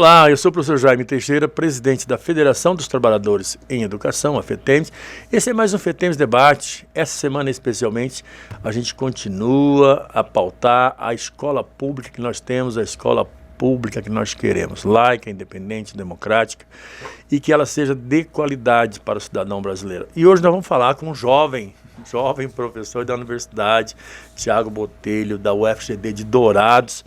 Olá, eu sou o professor Jaime Teixeira, presidente da Federação dos Trabalhadores em Educação, a FETEMS. Esse é mais um FETEMS Debate. Essa semana, especialmente, a gente continua a pautar a escola pública que nós temos, a escola pública que nós queremos, laica, independente, democrática, e que ela seja de qualidade para o cidadão brasileiro. E hoje nós vamos falar com um jovem professor da universidade, Tiago Botelho, da UFGD de Dourados,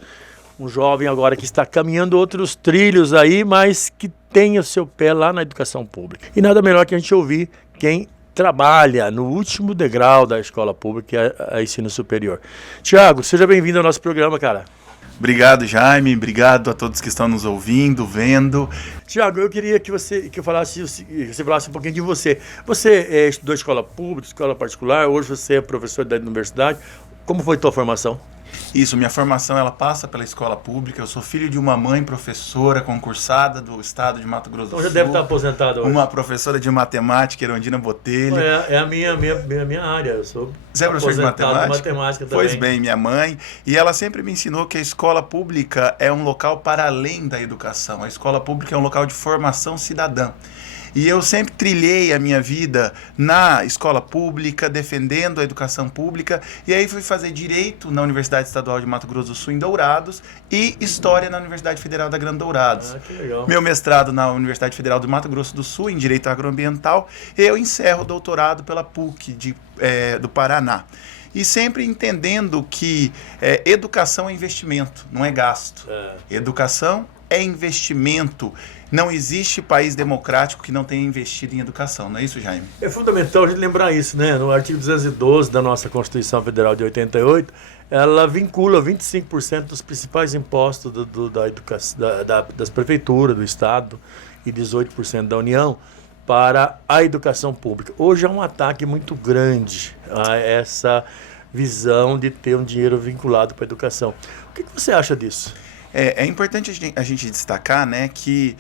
um jovem agora que está caminhando outros trilhos aí, mas que tem o seu pé lá na educação pública. E nada melhor que a gente ouvir quem trabalha no último degrau da escola pública, que é a ensino superior. Tiago, seja bem-vindo ao nosso programa, cara. Obrigado, Jaime. Obrigado a todos que estão nos ouvindo, vendo. Tiago, eu queria que você falasse um pouquinho de você. Você estudou escola pública, escola particular, hoje você é professor da universidade. Como foi a tua formação? Isso, minha formação ela passa pela escola pública. Eu sou filho de uma mãe professora concursada do estado de Mato Grosso do Sul. Então já deve estar aposentado hoje. Uma professora de matemática, Erundina Botelho. É a minha área, eu sou Você é professor de matemática também. Pois bem, minha mãe. E ela sempre me ensinou que a escola pública é um local para além da educação. A escola pública é um local de formação cidadã. E eu sempre trilhei a minha vida na escola pública, defendendo a educação pública, e aí fui fazer Direito na Universidade Estadual de Mato Grosso do Sul, em Dourados, e História na Universidade Federal da Grande Dourados. Que legal. Meu mestrado na Universidade Federal do Mato Grosso do Sul, em Direito Agroambiental, e eu encerro o doutorado pela PUC do Paraná. E sempre entendendo que educação é investimento, não é gasto. Educação é investimento. Não existe país democrático que não tenha investido em educação, não é isso, Jaime? É fundamental a gente lembrar isso, né? No artigo 212 da nossa Constituição Federal de 88, ela vincula 25% dos principais impostos das prefeituras, do Estado, e 18% da União para a educação pública. Hoje há um ataque muito grande a essa visão de ter um dinheiro vinculado para a educação. O que você acha disso? É importante a gente destacar, né, que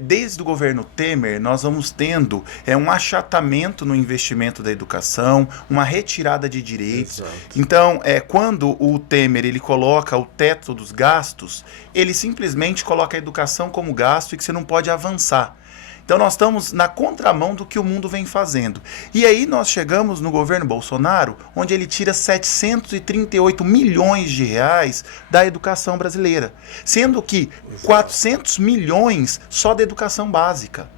desde o governo Temer nós vamos tendo um achatamento no investimento da educação, uma retirada de direitos. Exato. Então, quando o Temer ele coloca o teto dos gastos, ele simplesmente coloca a educação como gasto e que você não pode avançar. Então nós estamos na contramão do que o mundo vem fazendo. E aí nós chegamos no governo Bolsonaro, onde ele tira 738 milhões de reais da educação brasileira, sendo que 400 milhões só da educação básica.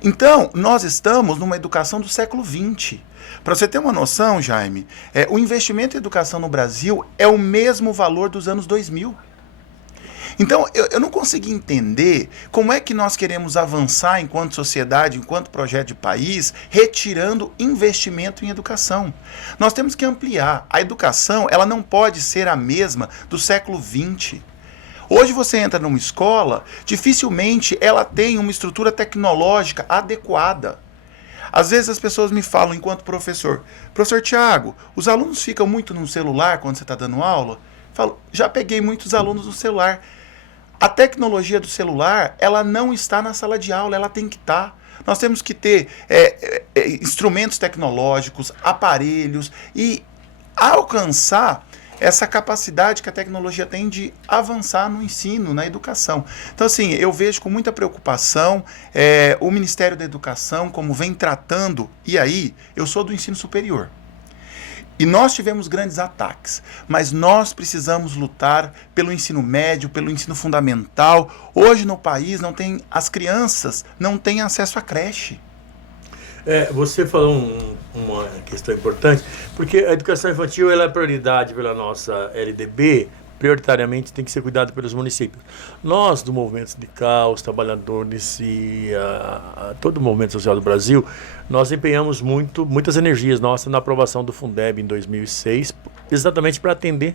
Então nós estamos numa educação do século XX. Para você ter uma noção, Jaime, o investimento em educação no Brasil é o mesmo valor dos anos 2000. Então, eu não consegui entender como é que nós queremos avançar enquanto sociedade, enquanto projeto de país, retirando investimento em educação. Nós temos que ampliar. A educação, ela não pode ser a mesma do século XX. Hoje você entra numa escola, dificilmente ela tem uma estrutura tecnológica adequada. Às vezes as pessoas me falam, enquanto professor Tiago, os alunos ficam muito no celular quando você está dando aula? Eu falo, já peguei muitos alunos no celular. A tecnologia do celular, ela não está na sala de aula, ela tem que estar. Nós temos que ter instrumentos tecnológicos, aparelhos e alcançar essa capacidade que a tecnologia tem de avançar no ensino, na educação. Então, assim, eu vejo com muita preocupação o Ministério da Educação, como vem tratando, e aí, eu sou do ensino superior. E nós tivemos grandes ataques, mas nós precisamos lutar pelo ensino médio, pelo ensino fundamental. Hoje no país as crianças não têm acesso à creche. Você falou uma questão importante, porque a educação infantil ela é prioridade pela nossa LDB, prioritariamente tem que ser cuidado pelos municípios. Nós, do movimento sindical, os trabalhadores e todo o movimento social do Brasil, nós empenhamos muitas energias nossas na aprovação do Fundeb em 2006, exatamente para atender,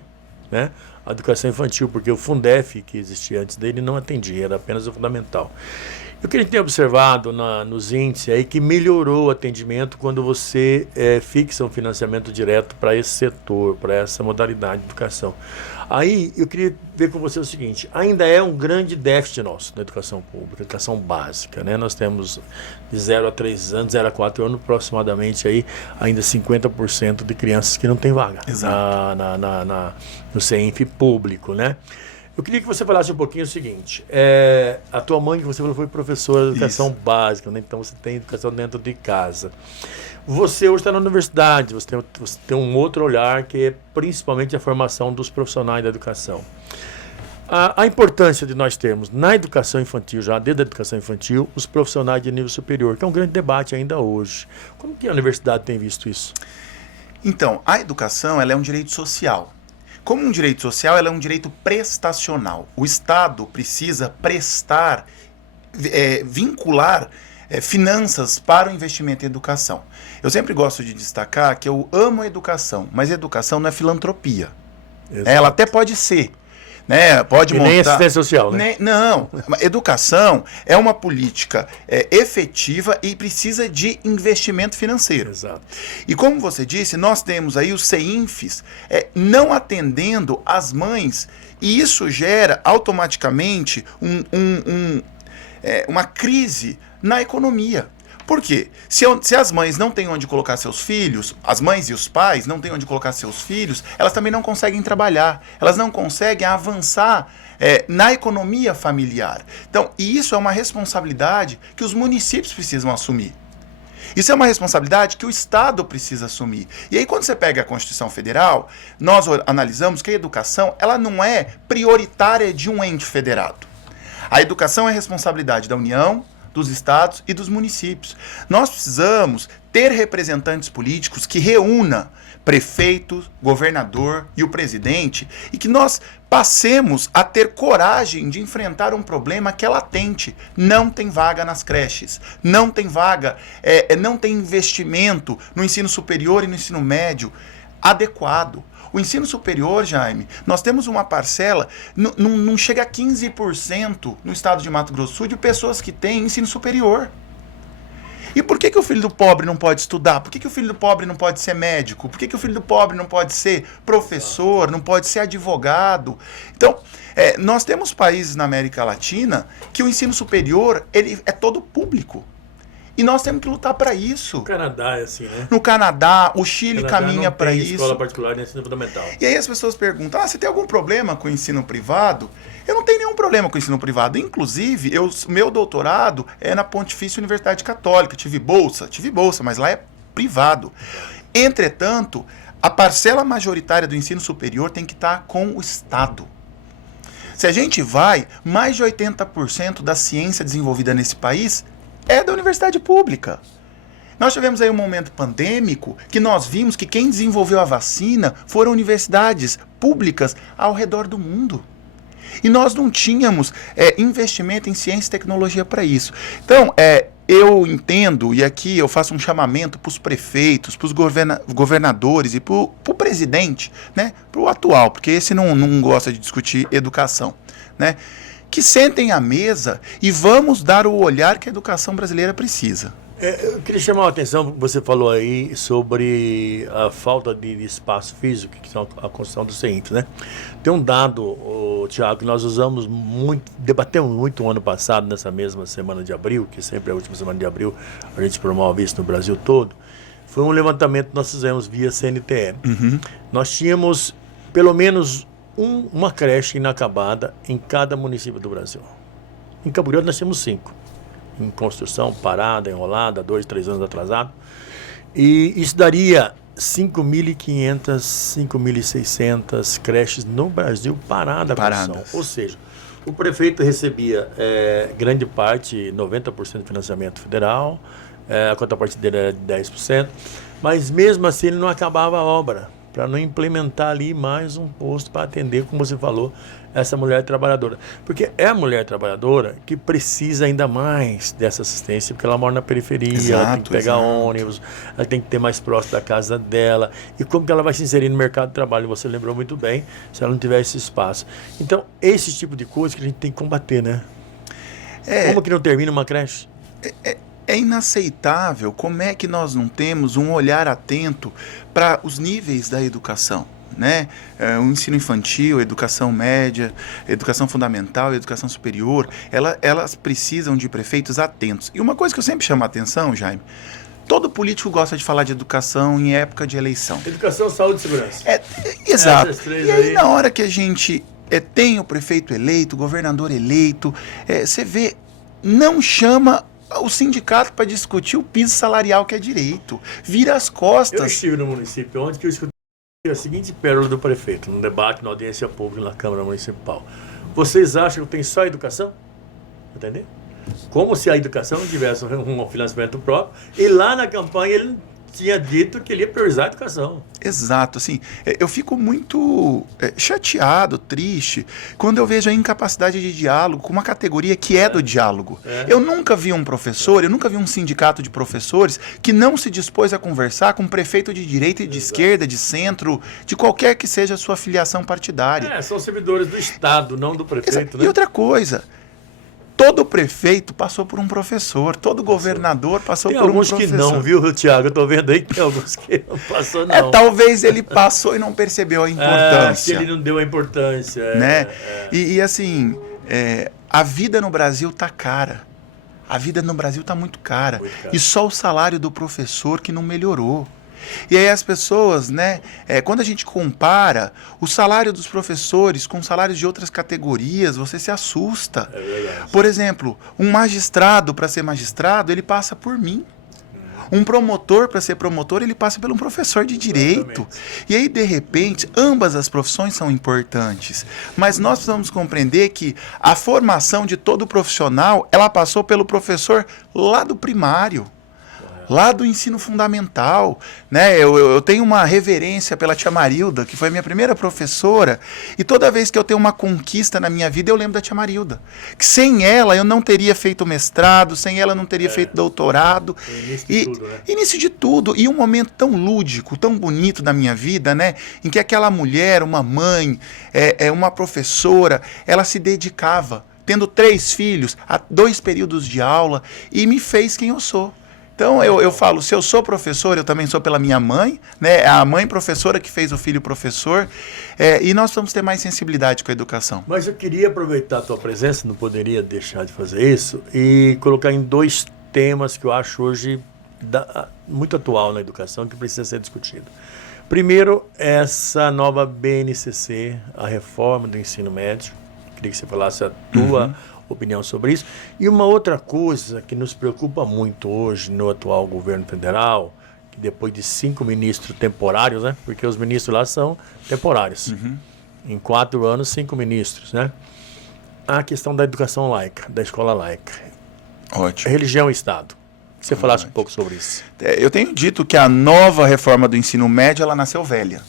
né, a educação infantil, porque o Fundef, que existia antes dele, não atendia, era apenas o fundamental. E o que a gente tem observado nos índices é que melhorou o atendimento quando você fixa um financiamento direto para esse setor, para essa modalidade de educação. Aí eu queria ver com você o seguinte, ainda é um grande déficit nosso na educação pública, educação básica, né? Nós temos de 0 a 3 anos, 0 a 4 anos, aproximadamente aí, ainda 50% de crianças que não têm vaga no CENF público, né? Eu queria que você falasse um pouquinho o seguinte, a tua mãe, que você falou, foi professora de educação básica, né? Então você tem educação dentro de casa. Você hoje está na universidade, você tem um outro olhar que é principalmente a formação dos profissionais da educação. A importância de nós termos na educação infantil, já desde a educação infantil, os profissionais de nível superior, que é um grande debate ainda hoje. Como que a universidade tem visto isso? Então, a educação ela é um direito social. Como um direito social, ela é um direito prestacional. O Estado precisa prestar, vincular finanças para o investimento em educação. Eu sempre gosto de destacar que eu amo a educação, mas a educação não é filantropia. Ela até pode ser. Né? Pode montar... nem assistência social, né? Não. Educação é uma política efetiva e precisa de investimento financeiro. Exato. E como você disse, nós temos aí os CEINFs não atendendo as mães, e isso gera automaticamente uma crise na economia. Por quê? Se as mães não têm onde colocar seus filhos, as mães e os pais não têm onde colocar seus filhos, elas também não conseguem trabalhar, elas não conseguem avançar na economia familiar. Então, e isso é uma responsabilidade que os municípios precisam assumir. Isso é uma responsabilidade que o Estado precisa assumir. E aí, quando você pega a Constituição Federal, nós analisamos que a educação ela não é prioritária de um ente federado. A educação é responsabilidade da União, dos estados e dos municípios. Nós precisamos ter representantes políticos que reúna prefeito, governador e o presidente, e que nós passemos a ter coragem de enfrentar um problema que é latente. Não tem vaga nas creches, não tem vaga, não tem investimento no ensino superior e no ensino médio adequado. O ensino superior, Jaime, nós temos uma parcela, não chega a 15% no estado de Mato Grosso do Sul de pessoas que têm ensino superior. E por que o filho do pobre não pode estudar? Por que o filho do pobre não pode ser médico? Por que o filho do pobre não pode ser professor, não pode ser advogado? Então, nós temos países na América Latina que o ensino superior ele é todo público. E nós temos que lutar para isso. No Canadá é assim, né? No Canadá, o Chile caminha para isso. Escola particular de ensino fundamental. E aí as pessoas perguntam, você tem algum problema com o ensino privado? Eu não tenho nenhum problema com o ensino privado. Inclusive, meu doutorado é na Pontifícia Universidade Católica. Tive bolsa, mas lá é privado. Entretanto, a parcela majoritária do ensino superior tem que estar com o Estado. Se a gente vai, mais de 80% da ciência desenvolvida nesse país é da universidade pública. Nós tivemos aí um momento pandêmico que nós vimos que quem desenvolveu a vacina foram universidades públicas ao redor do mundo. E nós não tínhamos investimento em ciência e tecnologia para isso. Então, eu entendo, e aqui eu faço um chamamento para os prefeitos, para os governadores e para o presidente, né? Para o atual, porque esse não gosta de discutir educação, né? Que sentem à mesa e vamos dar o olhar que a educação brasileira precisa. Eu queria chamar a atenção, você falou aí sobre a falta de espaço físico, que é a construção do CEINFs, né? Tem um dado, Tiago, que nós usamos muito, debatemos muito o ano passado, nessa mesma semana de abril, que sempre é a última semana de abril, a gente promove isso no Brasil todo. Foi um levantamento que nós fizemos via CNTE. Uhum. Nós tínhamos pelo menos uma creche inacabada em cada município do Brasil. Em Campo Grande nós temos 5. Em construção, parada, enrolada, 2, 3 anos atrasado. E isso daria 5.500, 5.600 creches no Brasil paradas. Ou seja, o prefeito recebia grande parte, 90% de financiamento federal, a contraparte dele era de 10%, mas mesmo assim ele não acabava a obra, para não implementar ali mais um posto para atender, como você falou, essa mulher trabalhadora. Porque é a mulher trabalhadora que precisa ainda mais dessa assistência, porque ela mora na periferia, ela tem que pegar ônibus, ela tem que ter mais próximo da casa dela. E como que ela vai se inserir no mercado de trabalho? Você lembrou muito bem, se ela não tiver esse espaço. Então, esse tipo de coisa que a gente tem que combater, né? Como que não termina uma creche? É inaceitável como é que nós não temos um olhar atento para os níveis da educação, né? O ensino infantil, a educação média, a educação fundamental, a educação superior, elas precisam de prefeitos atentos. E uma coisa que eu sempre chamo a atenção, Jaime, todo político gosta de falar de educação em época de eleição. Educação, saúde e segurança. Exato. E aí, na hora que a gente tem o prefeito eleito, o governador eleito, você vê, não chama o sindicato para discutir o piso salarial que é direito. Vira as costas. Eu estive no município onde que eu escutei a seguinte pérola do prefeito, num debate, na audiência pública na Câmara Municipal. Vocês acham que tem só educação? Entendeu? Como se a educação não tivesse um financiamento próprio. E lá na campanha ele tinha dito que ele ia priorizar a educação. Exato, assim, eu fico muito chateado, triste, quando eu vejo a incapacidade de diálogo com uma categoria que é do diálogo. Eu nunca vi um professor, eu nunca vi um sindicato de professores que não se dispôs a conversar com um prefeito de direita e de esquerda, de centro, de qualquer que seja a sua filiação partidária. São servidores do Estado, não do prefeito, né? E outra coisa, todo prefeito passou por um professor, todo governador passou por um professor. Tem alguns que não, viu, Tiago? Eu tô vendo aí que tem alguns que não passou, não. Talvez ele passou e não percebeu a importância. Que ele não deu a importância. Né? E assim, a vida no Brasil tá cara. A vida no Brasil tá muito cara. E só o salário do professor que não melhorou. E aí as pessoas, né, quando a gente compara o salário dos professores com salários de outras categorias, você se assusta. Por exemplo, um magistrado, para ser magistrado, ele passa por mim. Um promotor, para ser promotor, ele passa por um professor de direito. E aí, de repente, ambas as profissões são importantes. Mas nós precisamos compreender que a formação de todo profissional, ela passou pelo professor lá do primário. Lá do ensino fundamental, né? Eu tenho uma reverência pela tia Marilda, que foi a minha primeira professora, e toda vez que eu tenho uma conquista na minha vida, eu lembro da tia Marilda. Que sem ela eu não teria feito mestrado, sem ela eu não teria feito doutorado. Início de tudo. E um momento tão lúdico, tão bonito da minha vida, né? Em que aquela mulher, uma mãe, uma professora, ela se dedicava, tendo 3 filhos, a 2 períodos de aula, e me fez quem eu sou. Então, eu falo, se eu sou professor, eu também sou pela minha mãe, né? A mãe professora que fez o filho professor, e nós vamos ter mais sensibilidade com a educação. Mas eu queria aproveitar a tua presença, não poderia deixar de fazer isso, e colocar em 2 temas que eu acho hoje muito atual na educação, que precisa ser discutido. Primeiro, essa nova BNCC, a reforma do ensino médio. Queria que você falasse a tua opinião sobre isso. E uma outra coisa que nos preocupa muito hoje no atual governo federal, que depois de 5 ministros temporários, né? Porque os ministros lá são temporários. Em 4 anos, 5 ministros, né? A questão da educação laica, da escola laica. Ótimo. Religião e Estado. Que você falasse um pouco sobre isso. Eu tenho dito que a nova reforma do ensino médio, ela nasceu velha.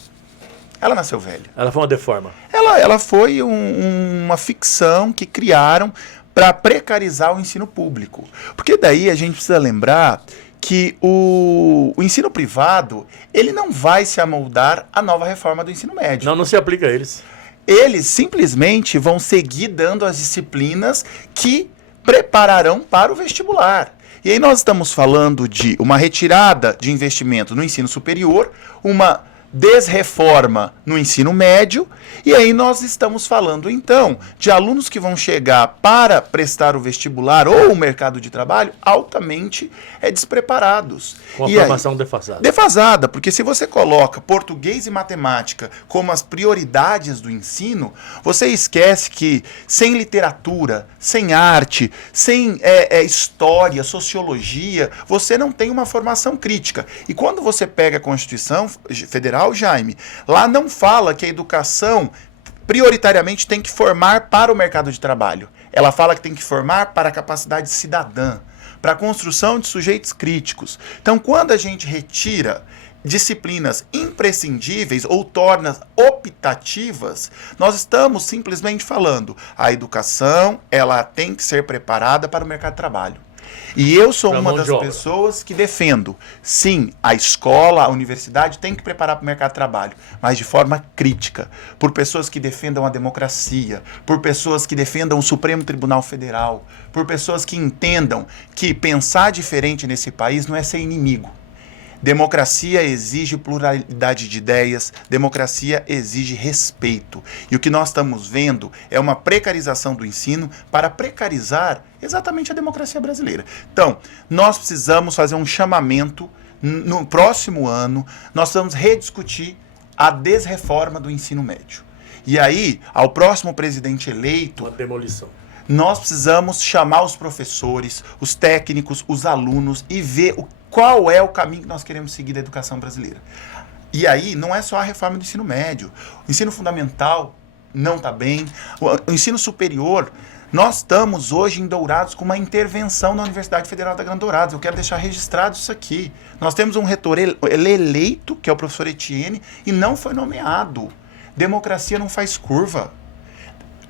Ela nasceu velha. Ela foi uma deforma. Ela foi uma ficção que criaram para precarizar o ensino público. Porque daí a gente precisa lembrar que o ensino privado, ele não vai se amoldar à nova reforma do ensino médio. Não se aplica a eles. Eles simplesmente vão seguir dando as disciplinas que prepararão para o vestibular. E aí nós estamos falando de uma retirada de investimento no ensino superior, uma desreforma no ensino médio, e aí nós estamos falando então de alunos que vão chegar para prestar o vestibular ou o mercado de trabalho altamente despreparados. Com a formação defasada. Defasada, porque se você coloca português e matemática como as prioridades do ensino, você esquece que sem literatura, sem arte, sem história, sociologia, você não tem uma formação crítica. E quando você pega a Constituição Federal, Jaime, lá não fala que a educação prioritariamente tem que formar para o mercado de trabalho. Ela fala que tem que formar para a capacidade cidadã, para a construção de sujeitos críticos. Então, quando a gente retira disciplinas imprescindíveis ou torna optativas, nós estamos simplesmente falando a educação, ela tem que ser preparada para o mercado de trabalho. E eu sou uma das pessoas que defendo, sim, a escola, a universidade tem que preparar para o mercado de trabalho, mas de forma crítica, por pessoas que defendam a democracia, por pessoas que defendam o Supremo Tribunal Federal, por pessoas que entendam que pensar diferente nesse país não é ser inimigo. Democracia exige pluralidade de ideias, democracia exige respeito. E o que nós estamos vendo é uma precarização do ensino para precarizar exatamente a democracia brasileira. Então, nós precisamos fazer um chamamento no próximo ano, nós vamos rediscutir a desreforma do ensino médio. E aí, ao próximo presidente eleito, Uma demolição. nós precisamos chamar os professores, os técnicos, os alunos e ver qual é o caminho que nós queremos seguir da educação brasileira. E aí, não é só a reforma do ensino médio. O ensino fundamental não está bem. O ensino superior, nós estamos hoje em Dourados com uma intervenção na Universidade Federal da Grande Dourados. Eu quero deixar registrado isso aqui. Nós temos um reitor eleito, que é o professor Etienne, e não foi nomeado. Democracia não faz curva.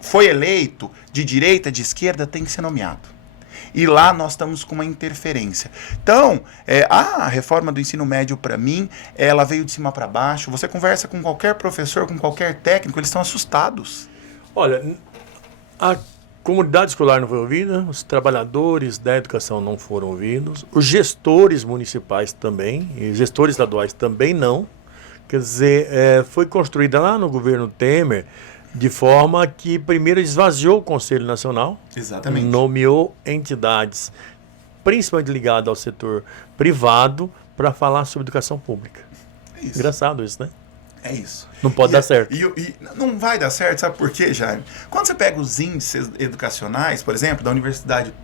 Foi eleito, de direita, de esquerda, tem que ser nomeado. E lá nós estamos com uma interferência. Então, a reforma do ensino médio, para mim, ela veio de cima para baixo. Você conversa com qualquer professor, com qualquer técnico, eles estão assustados. Olha, a comunidade escolar não foi ouvida, os trabalhadores da educação não foram ouvidos, os gestores municipais também, e os gestores estaduais também não. Quer dizer, foi construída lá no governo Temer de forma que primeiro esvaziou o Conselho Nacional, Exatamente. Nomeou entidades, principalmente ligadas ao setor privado, para falar sobre educação pública. É isso. Engraçado isso, né? É isso. Não pode dar certo. E não vai dar certo, sabe por quê, Jaime? Quando você pega os índices educacionais, por exemplo, da Universidade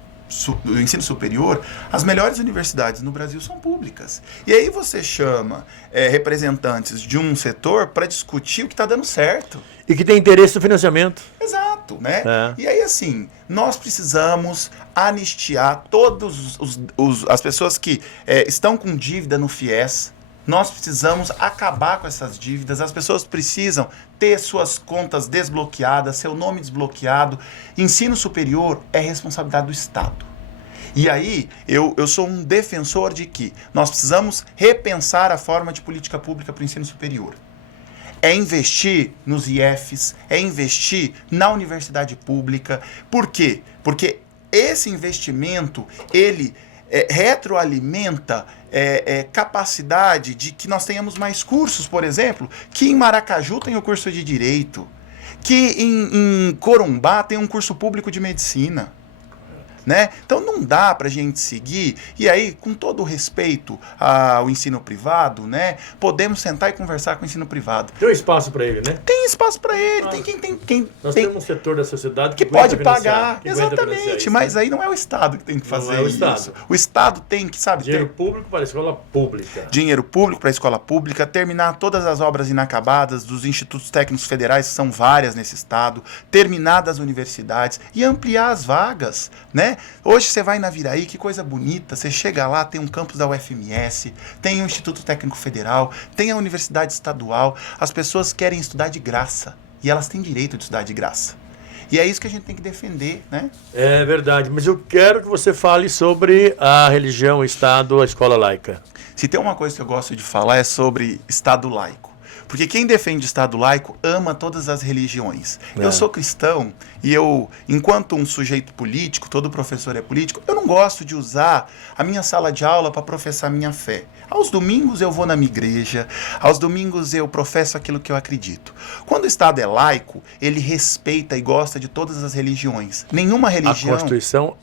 do Ensino Superior, as melhores universidades no Brasil são públicas. E aí você chama representantes de um setor para discutir o que está dando certo. E que tem interesse no financiamento. Exato, né? É. E aí, assim, nós precisamos anistiar todas as pessoas que estão com dívida no FIES. Nós precisamos acabar com essas dívidas. As pessoas precisam ter suas contas desbloqueadas, seu nome desbloqueado. Ensino superior é responsabilidade do Estado. E aí, eu sou um defensor de que nós precisamos repensar a forma de política pública para o ensino superior. É investir nos IEFs, é investir na universidade pública. Por quê? Porque esse investimento, ele retroalimenta capacidade de que nós tenhamos mais cursos, por exemplo, que em Maracaju tem o curso de Direito, que em Corumbá tem um curso público de Medicina. Né? Então não dá para a gente seguir, e aí, com todo o respeito ao ensino privado, né, podemos sentar e conversar com o ensino privado. Tem um espaço para ele, né? Tem espaço para ele, tem quem Nós temos um setor da sociedade que pode pagar. Exatamente, mas né? Aí não é o Estado que tem que fazer o isso. Estado. O Estado tem que, sabe, dinheiro público para a escola pública. Dinheiro público para a escola pública, terminar todas as obras inacabadas dos institutos técnicos federais, que são várias nesse estado, terminar das universidades e ampliar as vagas, né? Hoje você vai na Viraí, que coisa bonita, você chega lá, tem um campus da UFMS, tem o Instituto Técnico Federal, tem a Universidade Estadual, as pessoas querem estudar de graça, e elas têm direito de estudar de graça. E é isso que a gente tem que defender, né? É verdade, mas eu quero que você fale sobre a religião, o Estado, a escola laica. Se tem uma coisa que eu gosto de falar é sobre Estado laico. Porque quem defende Estado laico ama todas as religiões. Eu sou cristão e eu, enquanto um sujeito político, todo professor é político, eu não gosto de usar a minha sala de aula para professar minha fé. Aos domingos eu vou na minha igreja, aos domingos eu professo aquilo que eu acredito. Quando o Estado é laico, ele respeita e gosta de todas as religiões. Nenhuma religião... A Constituição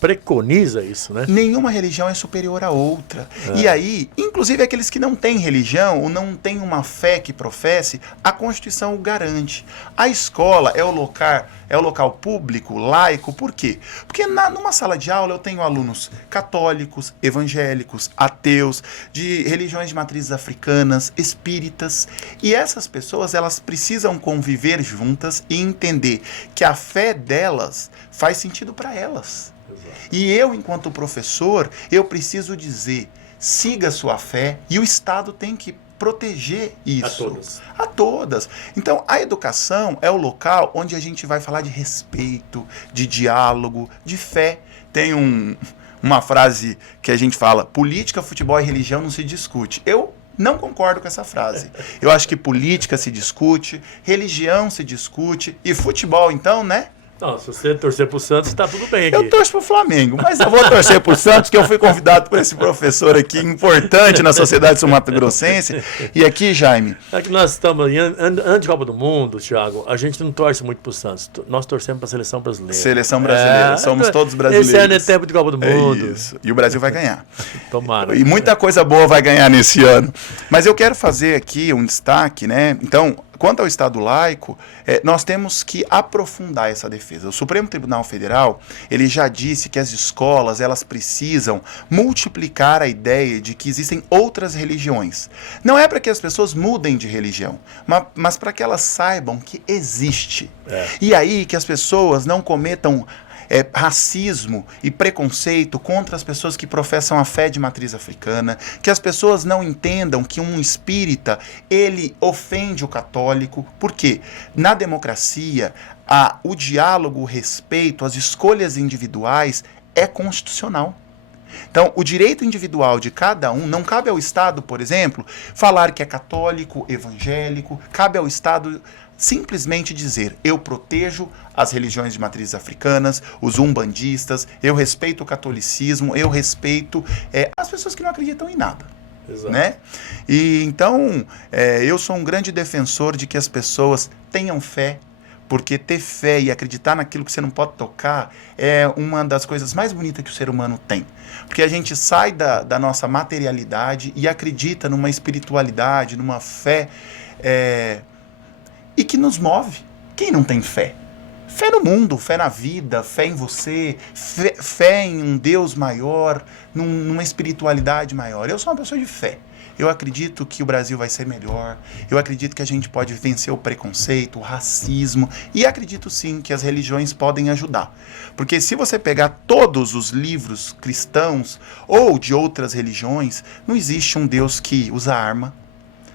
preconiza isso, né? Nenhuma religião é superior à outra. E aí, inclusive aqueles que não têm religião ou não têm uma fé que professe, a Constituição o garante. A escola é o local público, laico, por quê? Porque numa sala de aula eu tenho alunos católicos, evangélicos, ateus, de religiões de matrizes africanas, espíritas, e essas pessoas, elas precisam conviver juntas e entender que a fé delas faz sentido para elas. E eu, enquanto professor, eu preciso dizer, siga sua fé, e o Estado tem que proteger isso. A todas. Então, a educação é o local onde a gente vai falar de respeito, de diálogo, de fé. Tem uma frase que a gente fala, política, futebol e religião não se discute. Eu não concordo com essa frase. Eu acho que política se discute, religião se discute, e futebol, então, né? Não, se você torcer pro Santos, tá tudo bem aqui. Eu torço pro Flamengo, mas eu vou torcer pro Santos, que eu fui convidado por esse professor aqui, importante na sociedade sul-mato-grossense. E aqui, Jaime... É que nós estamos, antes de Copa do Mundo, Thiago, a gente não torce muito pro Santos. Nós torcemos pra Seleção Brasileira. Seleção Brasileira, somos todos brasileiros. Esse ano é tempo de Copa do Mundo. É isso, e o Brasil vai ganhar. Tomara. E muita coisa boa vai ganhar nesse ano. Mas eu quero fazer aqui um destaque, né? Então, quanto ao Estado laico, nós temos que aprofundar essa defesa. O Supremo Tribunal Federal, ele já disse que as escolas, elas precisam multiplicar a ideia de que existem outras religiões. Não é para que as pessoas mudem de religião, mas para que elas saibam que existe. E aí que as pessoas não cometam racismo e preconceito contra as pessoas que professam a fé de matriz africana, que as pessoas não entendam que um espírita, ele ofende o católico, porque na democracia, o diálogo, o respeito, as escolhas individuais é constitucional. Então, o direito individual de cada um, não cabe ao Estado, por exemplo, falar que é católico, evangélico, cabe ao Estado simplesmente dizer, eu protejo as religiões de matrizes africanas, os umbandistas, eu respeito o catolicismo, eu respeito as pessoas que não acreditam em nada. Exato. Né? E então, eu sou um grande defensor de que as pessoas tenham fé, porque ter fé e acreditar naquilo que você não pode tocar é uma das coisas mais bonitas que o ser humano tem. Porque a gente sai da nossa materialidade e acredita numa espiritualidade, numa fé e que nos move. Quem não tem fé? Fé no mundo, fé na vida, fé em você, fé em um Deus maior, numa espiritualidade maior. Eu sou uma pessoa de fé. Eu acredito que o Brasil vai ser melhor, eu acredito que a gente pode vencer o preconceito, o racismo, e acredito sim que as religiões podem ajudar. Porque se você pegar todos os livros cristãos ou de outras religiões, não existe um Deus que usa arma,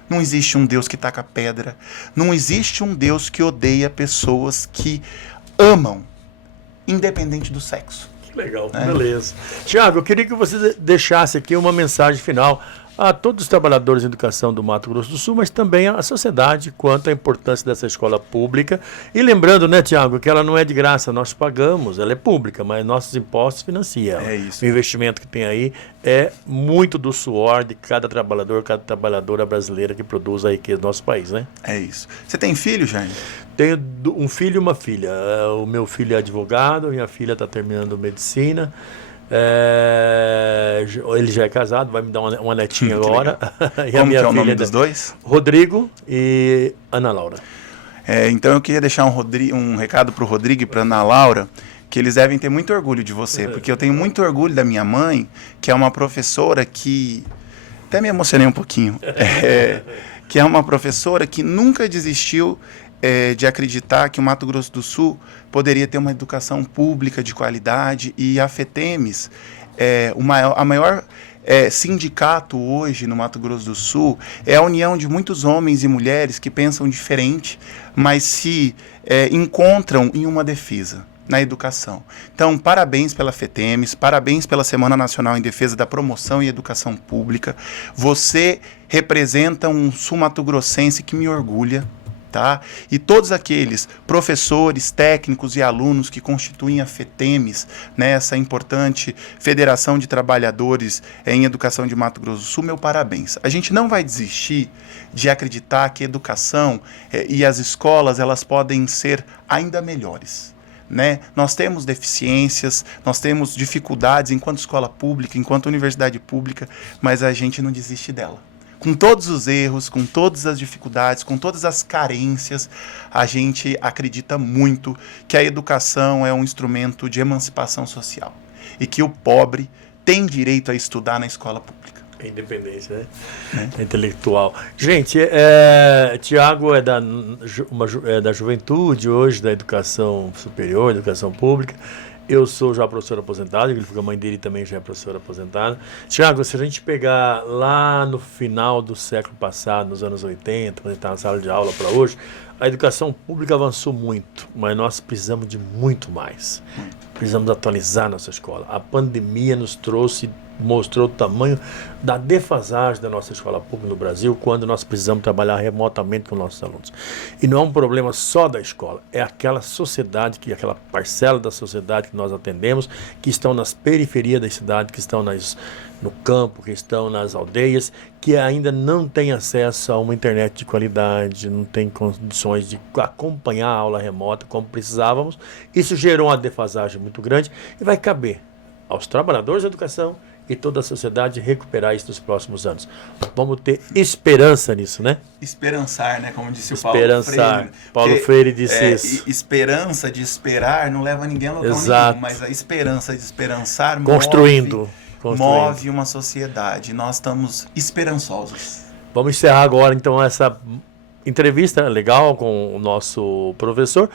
não existe um Deus que taca pedra, não existe um Deus que odeia pessoas que amam, independente do sexo. Que legal, beleza. Tiago, eu queria que você deixasse aqui uma mensagem final a todos os trabalhadores de educação do Mato Grosso do Sul, mas também à sociedade quanto à importância dessa escola pública. E lembrando, né, Tiago, que ela não é de graça, nós pagamos, ela é pública, mas nossos impostos financiam. É isso. O investimento que tem aí é muito do suor de cada trabalhador, cada trabalhadora brasileira que produz a riqueza do nosso país, né? É isso. Você tem filho, Jaime? Tenho um filho e uma filha. O meu filho é advogado, minha filha está terminando medicina. Ele já é casado, vai me dar uma netinha agora. E como a minha que é o nome dos dois? Rodrigo e Ana Laura. Então eu queria deixar um recado para o Rodrigo e para Ana Laura, que eles devem ter muito orgulho de você, porque eu tenho muito orgulho da minha mãe, que é uma professora que... Até me emocionei um pouquinho. Que é uma professora que nunca desistiu de acreditar que o Mato Grosso do Sul poderia ter uma educação pública de qualidade, e a FETEMES, a maior sindicato hoje no Mato Grosso do Sul, é a união de muitos homens e mulheres que pensam diferente, mas se encontram em uma defesa, na educação. Então, parabéns pela FETEMES, parabéns pela Semana Nacional em Defesa da Promoção e Educação Pública. Você representa um sul-mato-grossense que me orgulha. Tá? E todos aqueles professores, técnicos e alunos que constituem a FETEMES, né, essa importante Federação de Trabalhadores em Educação de Mato Grosso do Sul, meu parabéns. A gente não vai desistir de acreditar que a educação e as escolas, elas podem ser ainda melhores. Né? Nós temos deficiências, nós temos dificuldades enquanto escola pública, enquanto universidade pública, mas a gente não desiste dela. Com todos os erros, com todas as dificuldades, com todas as carências, a gente acredita muito que a educação é um instrumento de emancipação social e que o pobre tem direito a estudar na escola pública. A independência, né? Intelectual. Gente, Tiago é da juventude hoje, da educação superior, educação pública. Eu sou já professor aposentado, ele fica, a mãe dele também já é professora aposentada. Tiago, se a gente pegar lá no final do século passado, nos anos 80, quando a gente estava na sala de aula para hoje, a educação pública avançou muito, mas nós precisamos de muito mais. Precisamos atualizar nossa escola. A pandemia nos mostrou o tamanho da defasagem da nossa escola pública no Brasil, quando nós precisamos trabalhar remotamente com nossos alunos. E não é um problema só da escola, é aquela sociedade, aquela parcela da sociedade que nós atendemos, que estão nas periferias da cidade, que estão no campo, que estão nas aldeias, que ainda não tem acesso a uma internet de qualidade, não tem condições de acompanhar a aula remota como precisávamos. Isso gerou uma defasagem muito grande e vai caber aos trabalhadores da educação e toda a sociedade recuperar isso nos próximos anos. Vamos ter esperança nisso, né? Esperançar, né? Como disse o Esperançar. Paulo Freire. Paulo Freire disse isso. Esperança de esperar não leva ninguém a lugar Exato. nenhum, mas a esperança de esperançar move uma sociedade. Nós estamos esperançosos. Vamos encerrar agora, então, essa entrevista legal com o nosso professor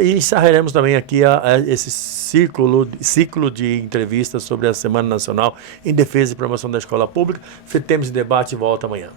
e encerraremos também aqui esse ciclo de entrevistas sobre a Semana Nacional em Defesa e Promoção da Escola Pública. Temos debate e volta amanhã.